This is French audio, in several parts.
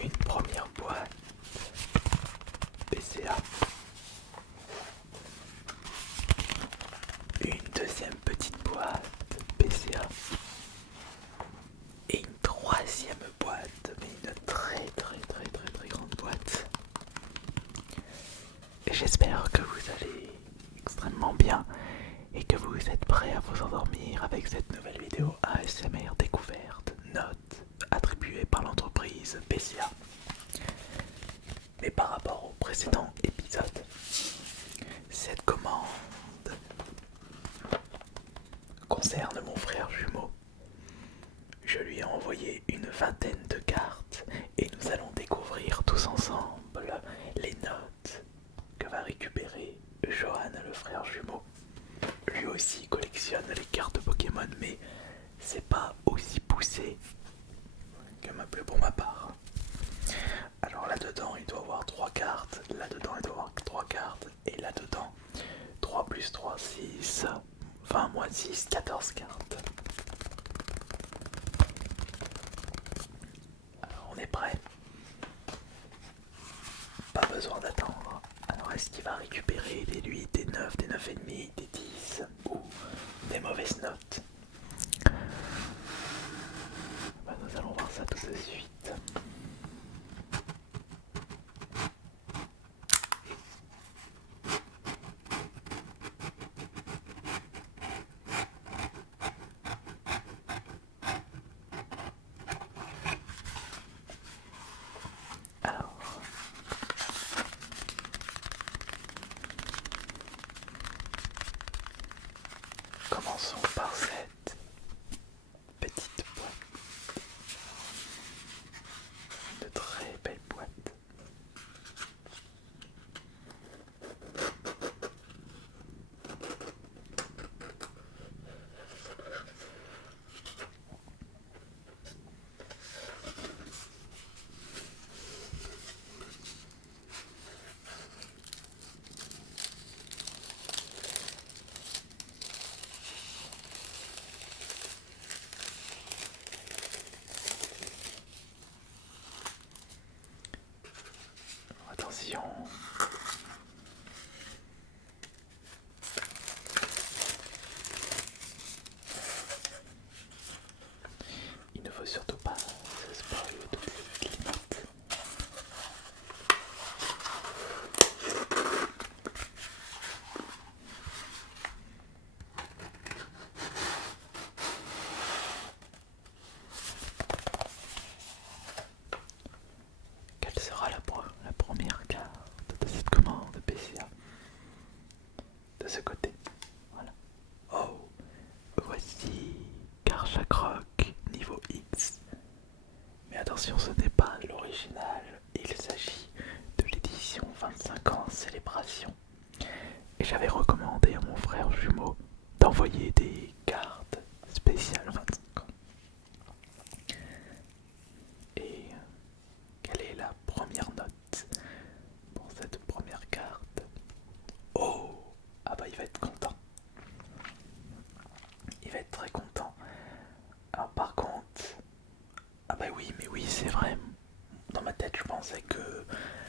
une première boîte PCA, une deuxième petite boîte PCA et une troisième boîte, mais une très grande boîte. Et j'espère que vous allez extrêmement bien et que vous êtes prêts à vous endormir avec cette nouvelle vidéo ASMR découverte, note attribuée par l'entreprise PCA. Mais par rapport au précédent épisode, cette commande concerne mon frère jumeau. Je lui ai envoyé une vingtaine de cartes et nous allons découvrir tous ensemble les notes que va récupérer Johan, le frère jumeau. Lui aussi collectionne les cartes Pokémon, mais c'est pas aussi poussé que pour ma part. Alors là-dedans, il doit avoir 3 cartes, là-dedans, il doit avoir 3 cartes, et là-dedans, 3 plus 3, 6, 20 moins 6, 14 cartes. Alors on est prêt? Pas besoin d'attendre. Alors est-ce qu'il va récupérer des 8, des 9, des 9,5, des 10 ou des mauvaises notes? Nous allons voir ça tout de suite. Alors, commençons par cette petite boîte. De très belle boîte. Attention. Il ne faut surtout pas se spoiler toutes les notes. Quelle sera la première carte de cette commande PCA? De ce côté, voilà. Oh, voici Karchakroc niveau X. Mais attention, ce n'est pas l'original, il s'agit de l'édition 25 ans célébration. Et j'avais recommandé à mon frère jumeau d'envoyer des cartes spéciales 25 ans. Et quelle est la première note pour cette première carte? Oh, ah bah il va être content. Il va être très content. Alors par contre, ah bah oui, mais oui, c'est vrai. Dans ma tête, je pensais que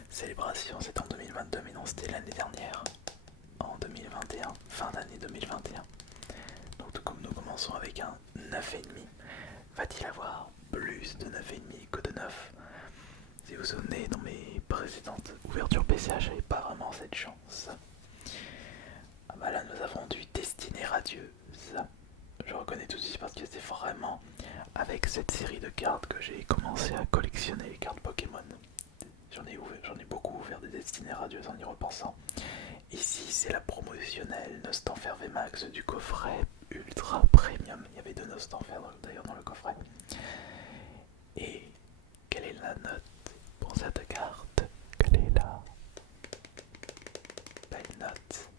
Célébration c'était en 2022, mais non, c'était l'année dernière, en 2021, fin d'année 2021. Donc tout comme nous commençons avec un 9,5, va-t-il avoir plus de 9,5 que de 9? Si vous vous souvenez, dans mes précédentes ouvertures PCA, j'avais pas vraiment cette chance. Ah bah là, nous avons du Destinée Radieuse. Je reconnais tout de suite parce que c'est vraiment avec cette série de cartes que j'ai commencé à collectionner les cartes Pokémon. J'en ai beaucoup ouvert des Destinées Radieuses en y repensant. Ici, c'est la promotionnelle Nostanfer VMAX du coffret Ultra Premium. Il y avait 2 Nostanfer d'ailleurs dans le coffret. Et quelle est la note pour cette carte? Quelle est la belle note?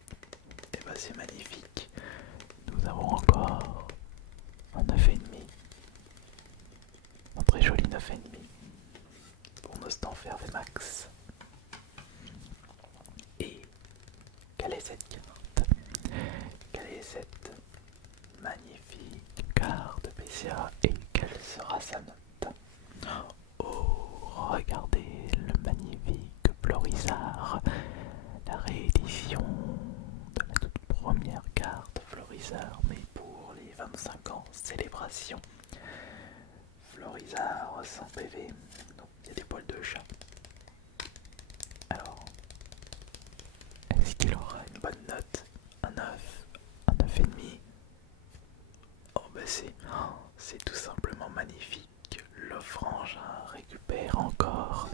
Et bah c'est magnifique. Nous avons encore un 9,5. Un très joli 9,5 pour Nostanfer VMAX. Et quelle est cette carte? Quelle est cette magnifique carte PCA et quelle sera sa note? Oh, regardez. Florizard, mais pour les 25 ans, célébration. Florizard sans PV, non, il y a des poils de chat. Alors, est-ce qu'il aura une bonne note? Un 9, un 9,5. Oh bah c'est tout simplement magnifique. Le frangin récupère encore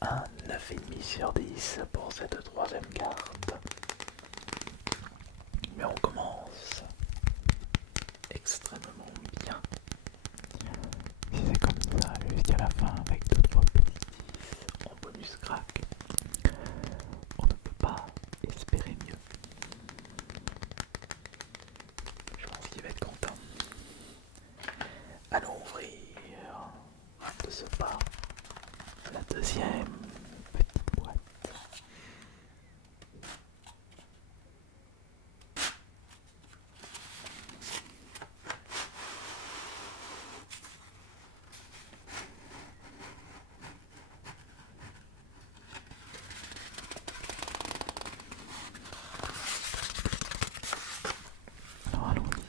un 9,5 sur 10 pour cette troisième carte. Mais on commence extrêmement bien. Si c'est comme ça jusqu'à la fin avec 2-3 petits 10 en bonus crack, on ne peut pas espérer mieux. Je pense qu'il va être content. Allons ouvrir de ce pas la deuxième petite boîte. Alors allons-y.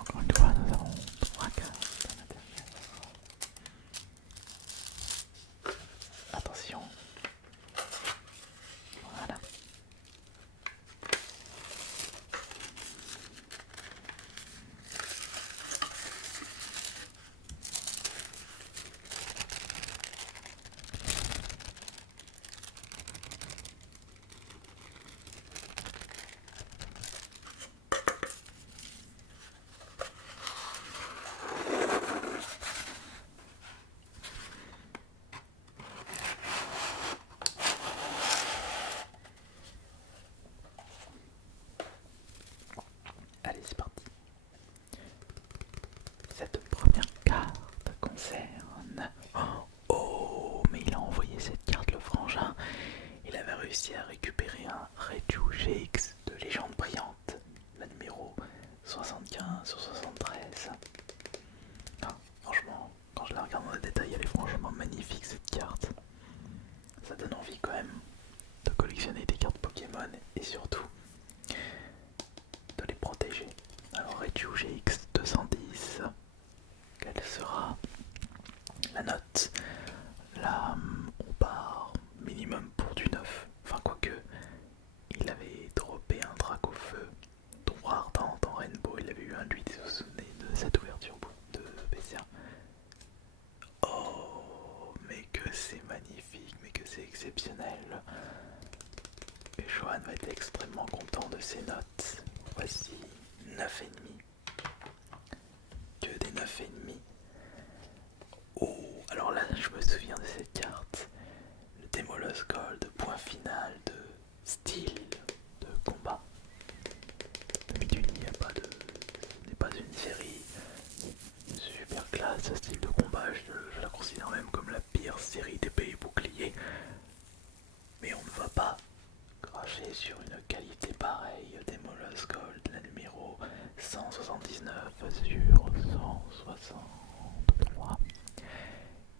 Encore une fois, nous avons 3 cartes à l'intérieur. Attention. Voilà. Allez, c'est parti. Cette première carte concerne... Oh, mais il a envoyé cette carte, le frangin. Il avait réussi à récupérer un Reju GX de légende brillante, la numéro 75 sur 73. Ah, franchement, quand je la regarde dans le détail, elle est franchement magnifique cette carte. Ça donne envie quand même de collectionner des cartes Pokémon et surtout de les protéger. Alors Reju GX 210, quelle sera la note? Là, on part minimum pour du 9. Enfin, quoique, il avait droppé un Dracofeu, ton rare dans Rainbow, il avait eu un 8, vous vous souvenez de cette ouverture de PCA. Oh, mais que c'est magnifique, mais que c'est exceptionnel. Et Johan va être extrêmement content de ses notes. Voici 9,5. Que des 9,5. Oh, alors là, je me souviens de cette carte. Le Démolos Gold, point final de style de combat. D'habitude, il n'y a pas de... ce n'est pas une série super classe, ce style de combat. Je la considère même comme la pire série d'épée et bouclier. Mais on ne va pas cracher sur une qualité pareille. Démolos Gold, la numéro 179 sur 163.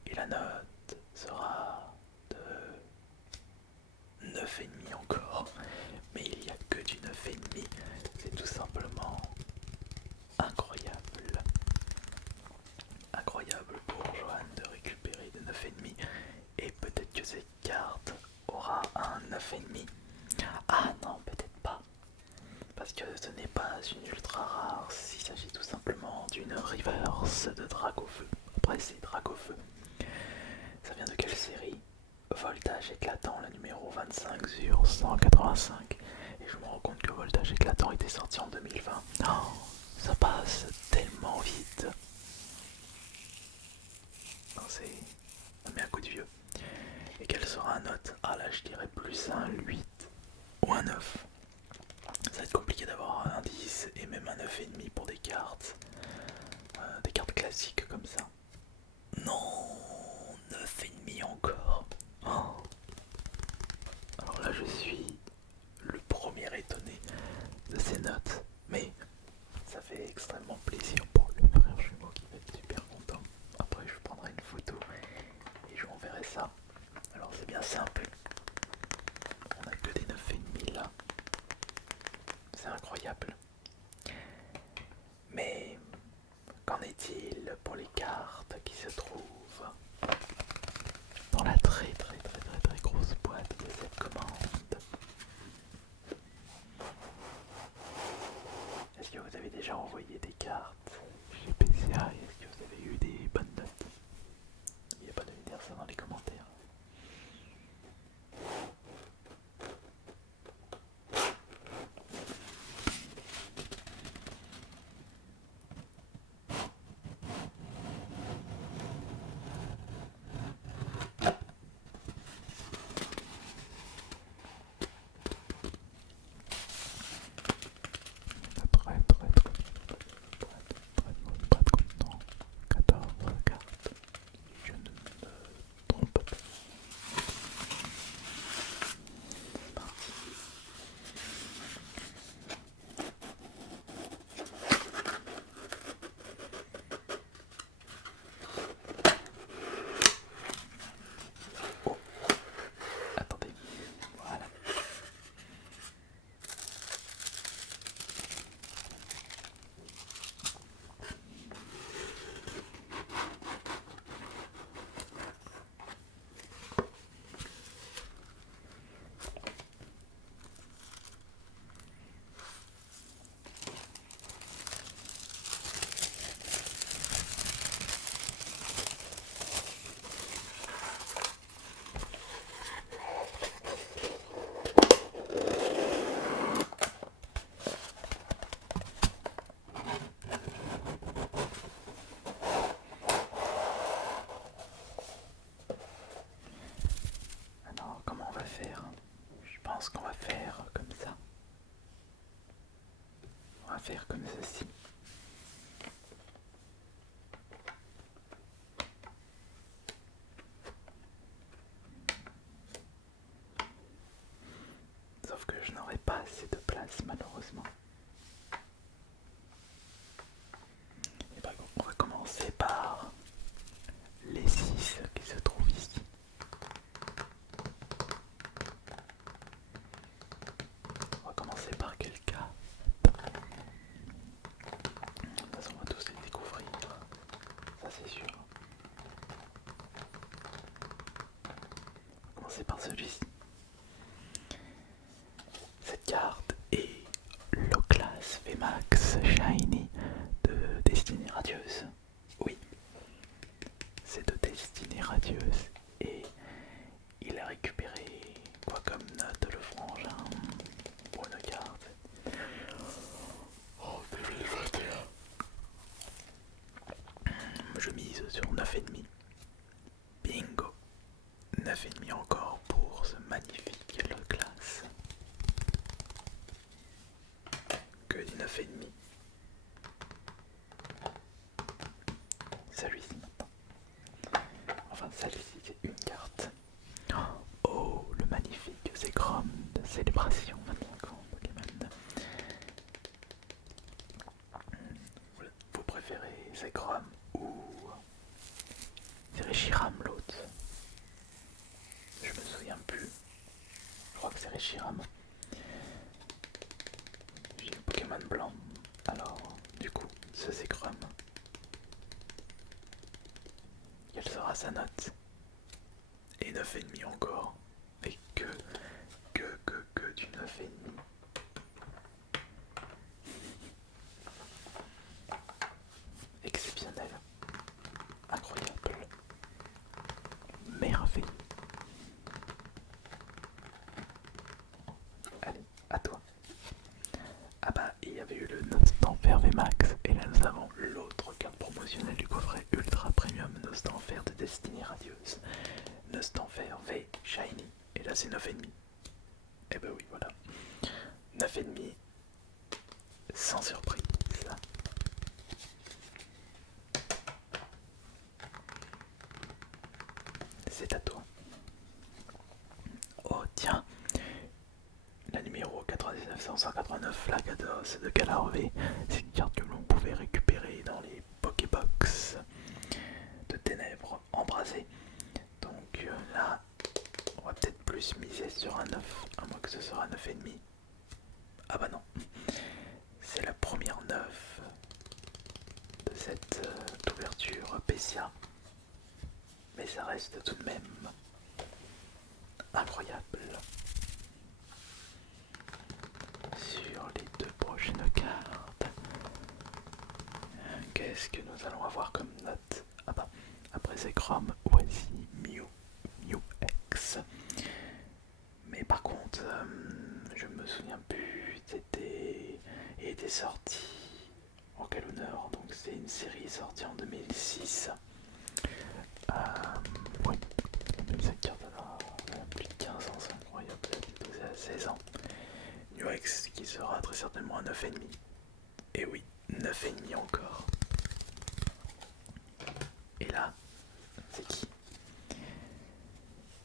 Et la note sera de 9,5 encore. Mais il n'y a que du 9,5. C'est tout simplement incroyable. Incroyable pour Johan de récupérer des 9,5. Et peut-être que cette carte aura un 9,5. Ah non, peut-être pas. Parce que ce n'est pas une ultra rare. Il s'agit tout simplement d'une reverse de Dracofeu. Après, c'est Dracofeu. Ça vient de quelle série? Voltage éclatant, la numéro 25 sur 185. Et je me rends compte que Voltage éclatant était sorti en 2020. Oh, ça passe tellement vite. Non, ça met un coup de vieux. Et quelle sera la note? Ah là, je dirais plus un 8 ou un 9. Ça va être compliqué d'avoir un 10 et même un 9,5 pour des cartes classiques comme ça. Non, 9,5 encore. Oh, déjà envoyé des cartes chez PCA et est-ce que vous avez eu des bonnes notes? N'oubliez pas de me dire ça dans les commentaires. Pas de contenant. 14 cartes. Je ne me trompe pas. C'est parti. Oh, attendez. Voilà. Alors, comment on va faire? Je pense qu'on va faire comme ça. On va faire comme ceci. Sauf que je n'aurai pas assez de place malheureusement. Et ben, on va commencer par les 6 qui se trouvent ici. On va commencer par quel cas? De toute façon, on va tous les découvrir. Ça c'est sûr. On va commencer par celui-ci. Cette carte est l'Oclas VMAX Shiny de Destinée Radieuse. Oui, c'est de Destinée Radieuse et il a récupéré quoi comme note le frangin pour une carte. Oh, 2021. Je mise sur 9,5. Bingo. 9,5 encore pour ce magnifique L'Oclas. Que du 9,5. Celui-ci maintenant. Enfin, celle-ci, c'est une carte. Oh, le magnifique Zekrom de Célébration 25 ans Pokémon. Vous préférez Zekrom ou c'est Reshiram l'autre? Je me souviens plus. Je crois que c'est Reshiram. J'ai le Pokémon blanc. Alors, du coup, ce Zekrom. Quelle sera sa note? Et 9,5 encore. Et que du 9,5. Exceptionnel. Incroyable. Merveille. Allez, à toi. Ah bah, il y avait eu le Nostanfer VMAX. Et là, nous avons l'autre carte promotionnelle du coffret Ultra Premium Nostanfer de Destinée Radieuse. Nostanfer V Shiny. Et là, c'est 9,5. Et bah oui, voilà. 9,5. Sans surprise. C'est à toi. Oh tiens, la numéro 99 Lagados de Galarvé, c'est une carte que l'on pouvait récupérer dans les Pokébox de ténèbres embrasées. Donc là, on va peut-être plus miser sur un 9, à moins que ce sera 9,5. Ah bah non, c'est la première 9 de cette ouverture PCA. Mais ça reste tout de même incroyable. Sur les deux prochaines cartes, qu'est-ce que nous allons avoir comme note? Ah bah, après c'est Chrome, voici Mew X. Mais par contre, je me souviens plus, il était sorti en quel honneur? Donc c'est une série sortie en 2006. Oui, cette carte elle a plus de 15 ans, c'est incroyable, c'est à 16 ans. Mew X qui sera très certainement à 9,5. Et oui, 9,5 encore. Et là, c'est qui?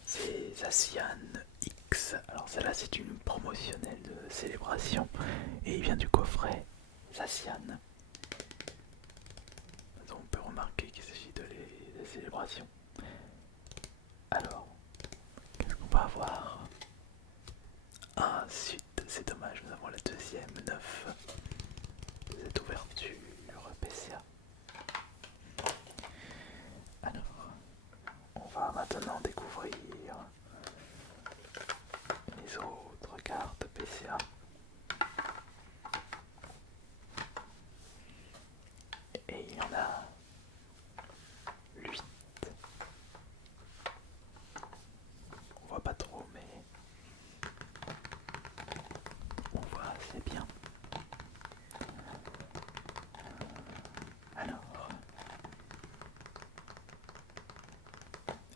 C'est Zacian X. Alors celle-là c'est une promotionnelle de célébration. Et il vient du coffret Zacian. On peut remarquer qu'il s'agit de les célébrations. Alors, qu'est-ce qu'on va avoir? Ah, zut, c'est dommage, nous avons la deuxième 9 de cette ouverture PCA. Alors, on va maintenant découvrir les autres cartes PCA. Et il y en a 8. On voit pas trop, mais on voit assez bien. Alors,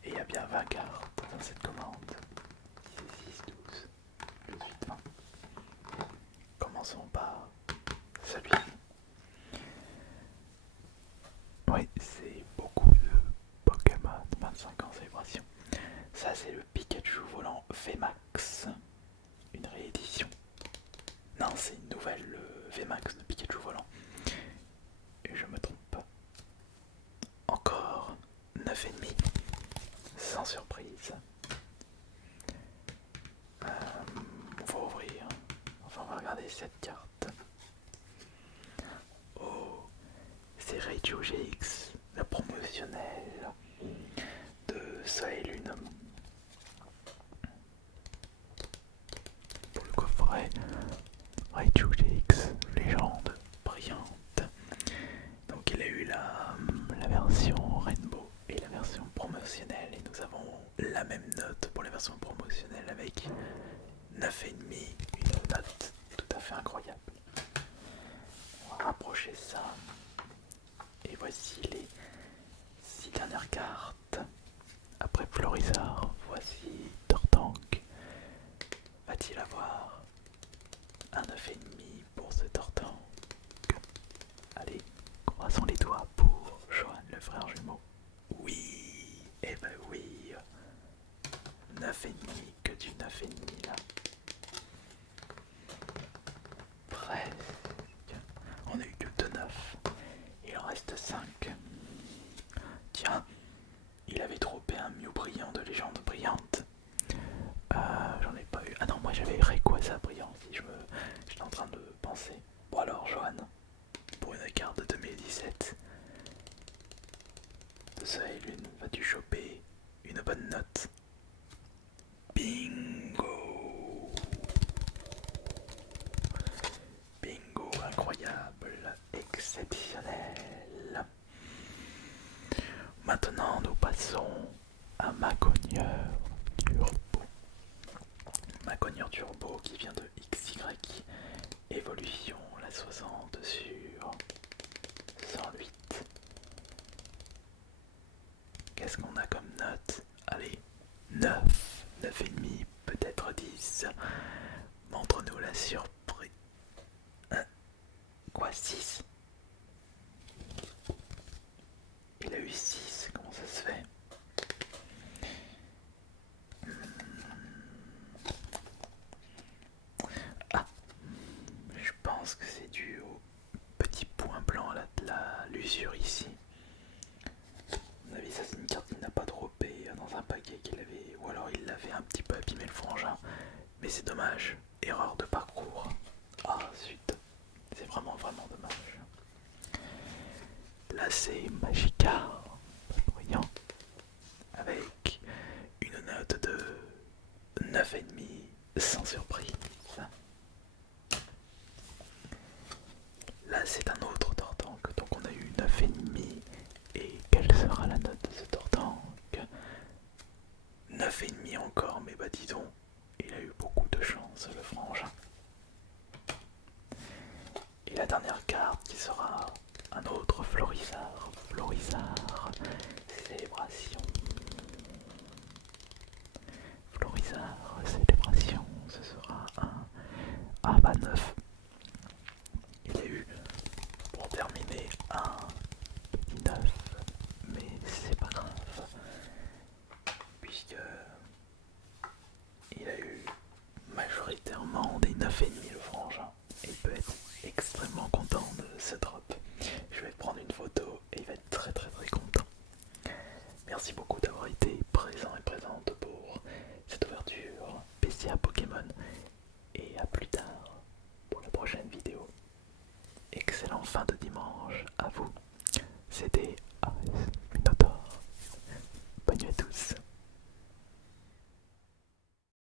et il y a bien 20 cartes dans cette commande. 6, 12, 18, 20. Commençons par celui-ci. Oui, c'est beaucoup de Pokémon, 25 ans célébration. Ça c'est le Pikachu volant VMAX, une réédition. Non, c'est une nouvelle VMAX de Pikachu volant. Et je me trompe pas. Encore 9,5, sans surprise. On va ouvrir, enfin on va regarder cette carte. Oh, c'est Raichu GX, la promotionnelle de Soleil Lune. Pour le coffret, Raichu GX, légende brillante. Donc il a eu la version Rainbow et la version promotionnelle. Et nous avons la même note pour la version promotionnelle avec 9,5, une note tout à fait incroyable. On va rapprocher ça. Et voici les 6 dernières cartes. Après Florizard, voici Tortank. Va-t-il avoir un 9,5 pour ce Tortank? Allez, croisons les doigts pour Johan, le frère jumeau. Oui, eh ben oui. 9,5, que du 9,5 là. Presque. On a eu que 2 9. Il en reste 5. Tiens, il avait droppé un Mew brillant de légende brillante. J'en ai pas eu. Ah non, moi j'avais Rayquaza brillant si j'étais en train de penser. Bon alors, Johan, pour une carte de 2017, de Soleil Lune, vas-tu choper une bonne note? Bingo! Bingo, incroyable, exceptionnel. Maintenant, nous passons à Macogneur Turbo. Macogneur Turbo qui vient de XY Evolution, la 60 sur 108. Qu'est-ce qu'on a comme note? Allez, 9, 9,5, peut-être 10. Montre-nous la surprise. Quoi, 6? Il a eu 6, comment ça se fait? Ah, je pense que c'est dû au petit point blanc là, de l'usure ici. À mon avis, ça c'est une carte qu'il n'a pas droppé dans un paquet qu'il avait, ou alors il l'avait un petit peu abîmé le frangin. Mais c'est dommage, erreur de parcours. Ah zut, c'est vraiment dommage. Là c'est Magikarp, voyons, avec une note de 9,5 sans surprise. Là c'est un autre Tortank, donc on a eu 9,5 dernière carte qui sera un autre Florizard. Florizard, célébration. Florizard, célébration, ce sera un A29. Il y a eu, pour terminer, un petit 9, mais c'est pas grave, puisque il a eu majoritairement des 9,5 le frangin, et il peut être extrêmement content de ce drop. Je vais prendre une photo et il va être très très très content. Merci beaucoup d'avoir été présent et présente pour cette ouverture PCA Pokémon, et à plus tard pour la prochaine vidéo. Excellent fin de dimanche à vous. C'était